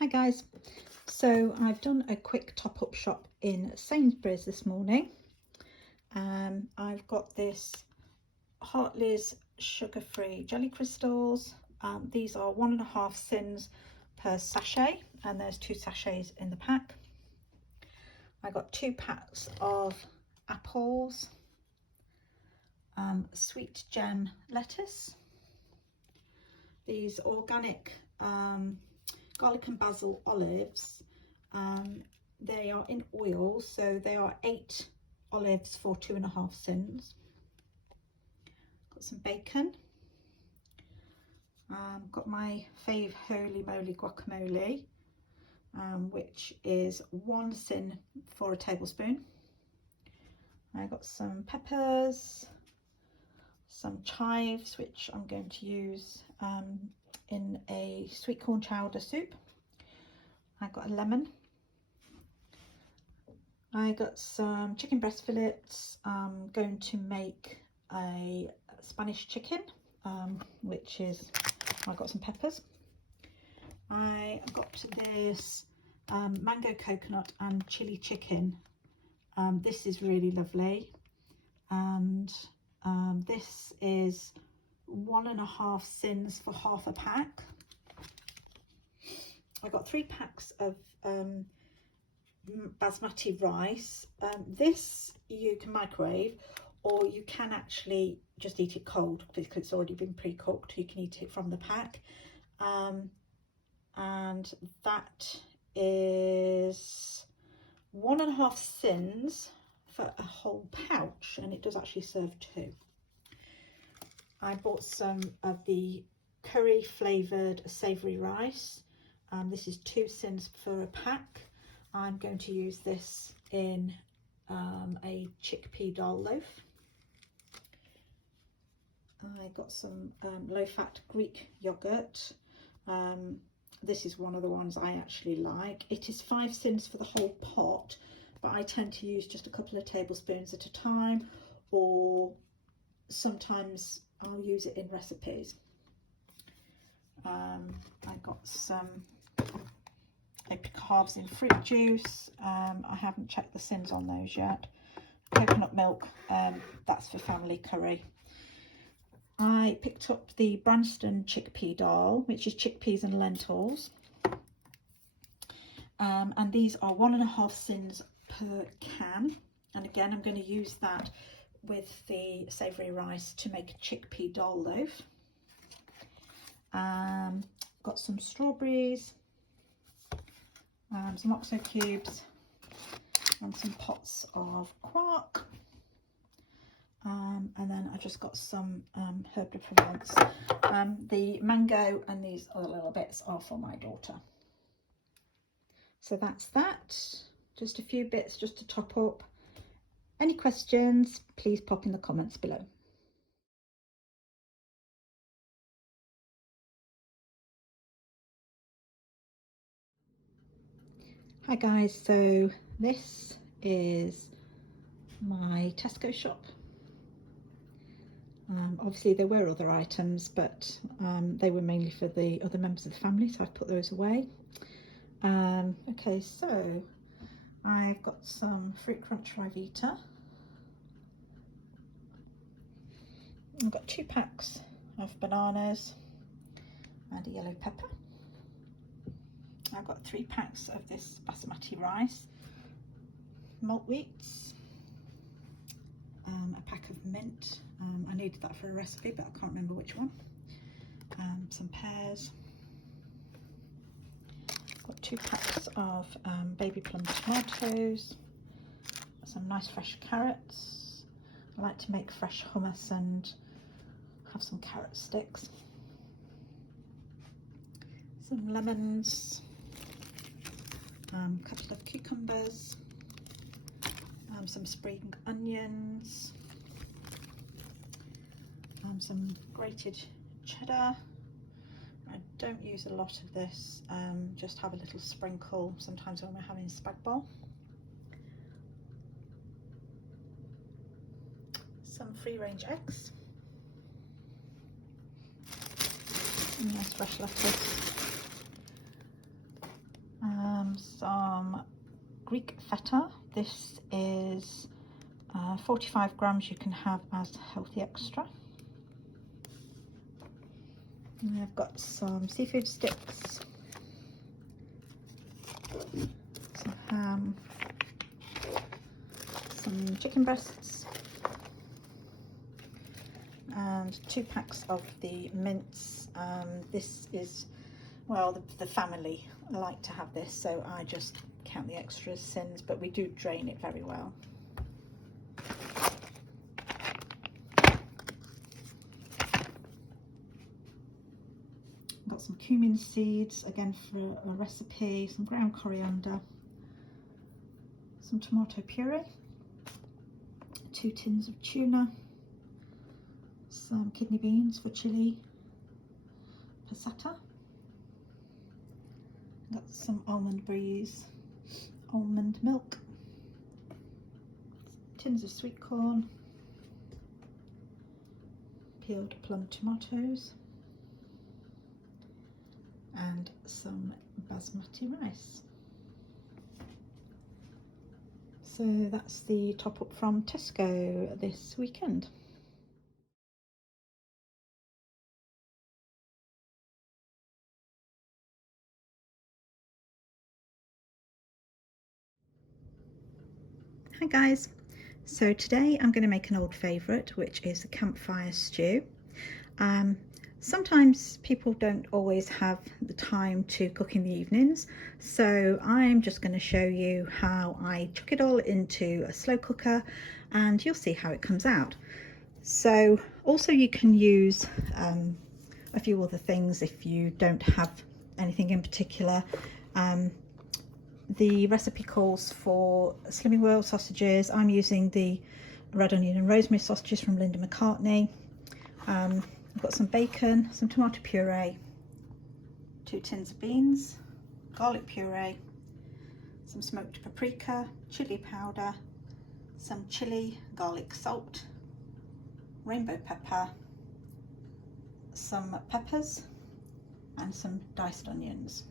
Hi guys, so I've done a quick top-up shop in Sainsbury's this morning. I've got this Hartley's sugar-free jelly crystals. These are 1.5 sins per sachet, and there's 2 sachets in the pack. I got 2 packs of apples, sweet gem lettuce, these organic garlic and basil olives. They are in oil, so they are 8 olives for 2.5 sins. Got some bacon. Got my fave holy moly guacamole, which is 1 sin for a tablespoon. I got some peppers, some chives, which I'm going to use in a sweet corn chowder soup. I got a lemon. I got some chicken breast fillets. I'm going to make a Spanish chicken, which is, I got some peppers. I got this mango coconut and chili chicken. This is really lovely, and this is 1.5 sins for half a pack. I got 3 packs of basmati rice. This you can microwave, or you can actually just eat it cold because it's already been pre-cooked. You can eat it from the pack, and that is 1.5 sins for a whole pouch, and it does actually serve 2. I bought some of the curry flavoured savoury rice. This is 2 sins for a pack. I'm going to use this in a chickpea dal loaf. I got some low-fat Greek yogurt. This is one of the ones I actually like. It is 5 sins for the whole pot, but I tend to use just a couple of tablespoons at a time, or sometimes I'll use it in recipes. I got some carbs in fruit juice. I haven't checked the sins on those yet. Coconut milk, that's for family curry. I picked up the Branston chickpea dal, which is chickpeas and lentils, and these are 1.5 sins per can, and again I'm going to use that with the savoury rice to make a chickpea dal loaf. Got some strawberries, some OXO cubes, and some pots of quark, and then I just got some herb de Provence. The mango and these other little bits are for my daughter. So that's that, just a few bits just to top up. Any questions, please pop in the comments below. Hi guys, so this is my Tesco shop. Obviously there were other items, but they were mainly for the other members of the family, so I've put those away. Okay, so I've got some Fruit Crunch Rivita. I've got 2 packs of bananas and a yellow pepper. I've got 3 packs of this basmati rice, malt wheats, a pack of mint. I needed that for a recipe, but I can't remember which one. Some pears. Got 2 packs of baby plum tomatoes, some nice fresh carrots. I like to make fresh hummus and have some carrot sticks. Some lemons, a couple of cucumbers, some spring onions, some grated cheddar. I don't use a lot of this, just have a little sprinkle sometimes when we're having spag bol. Some free range eggs, some nice fresh lettuce, some Greek feta. This is 45 grams. You can have as healthy extra. And I've got some seafood sticks, some ham, some chicken breasts, and 2 packs of the mince. This is, well, the family like to have this, so I just count the extra as sins, but we do drain it very well. Got some cumin seeds, again for a recipe, some ground coriander, some tomato puree, 2 tins of tuna, some kidney beans for chili, passata, got some almond breeze, almond milk, tins of sweet corn, peeled plum tomatoes, and some basmati rice. So that's the top up from Tesco this weekend. Hi guys, so today I'm going to make an old favourite, which is the campfire stew. Sometimes people don't always have the time to cook in the evenings, so I'm just going to show you how I chuck it all into a slow cooker and you'll see how it comes out. So also you can use a few other things if you don't have anything in particular. The recipe calls for Slimming World sausages. I'm using the red onion and rosemary sausages from Linda McCartney. I've got some bacon, some tomato puree, 2 tins of beans, garlic puree, some smoked paprika, chili powder, some chili, garlic salt, rainbow pepper, some peppers, and some diced onions.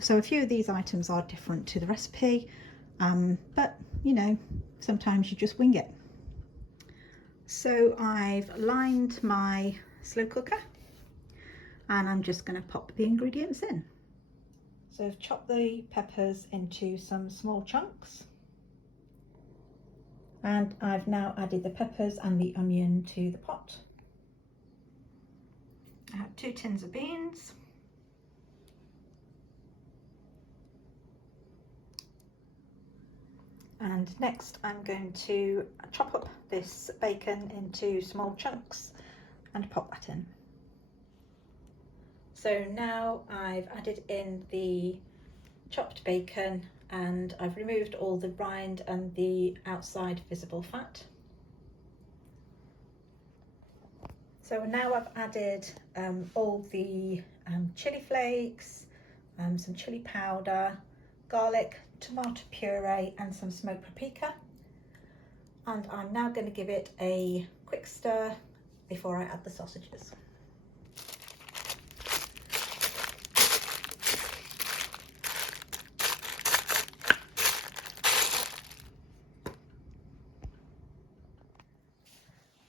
So a few of these items are different to the recipe, but you know, sometimes you just wing it. So I've lined my slow cooker and I'm just going to pop the ingredients in. So I've chopped the peppers into some small chunks, and I've now added the peppers and the onion to the pot. I have 2 tins of beans, and next I'm going to chop up this bacon into small chunks and pop that in. So now I've added in the chopped bacon and I've removed all the rind and the outside visible fat. So now I've added all the chili flakes, some chili powder, garlic, tomato puree and some smoked paprika, and I'm now going to give it a quick stir before I add the sausages.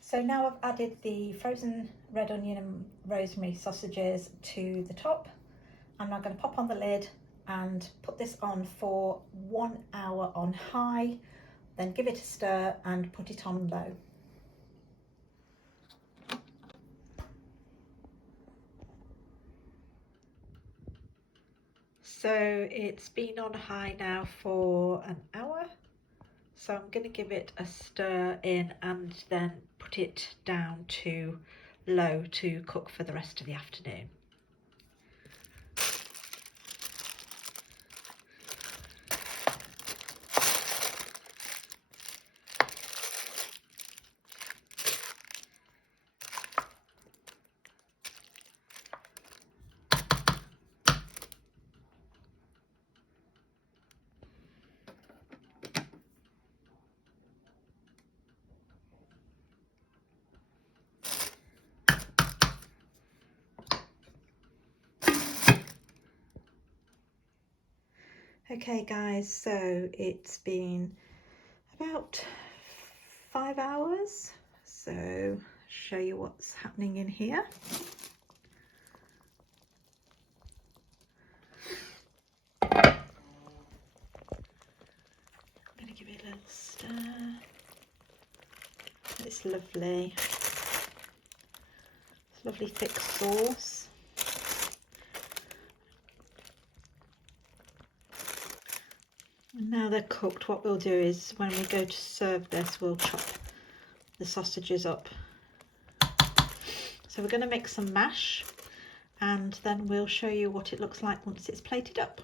So now I've added the frozen red onion and rosemary sausages to the top. I'm now going to pop on the lid and put this on for 1 hour on high, then give it a stir and put it on low. So it's been on high now for an hour, so I'm going to give it a stir in and then put it down to low to cook for the rest of the afternoon. Okay guys, so it's been about 5 hours, so show you what's happening in here. I'm going to give it a little stir. It's lovely. It's lovely thick sauce. And now they're cooked, what we'll do is when we go to serve this, we'll chop the sausages up. So we're going to make some mash and then we'll show you what it looks like once it's plated up.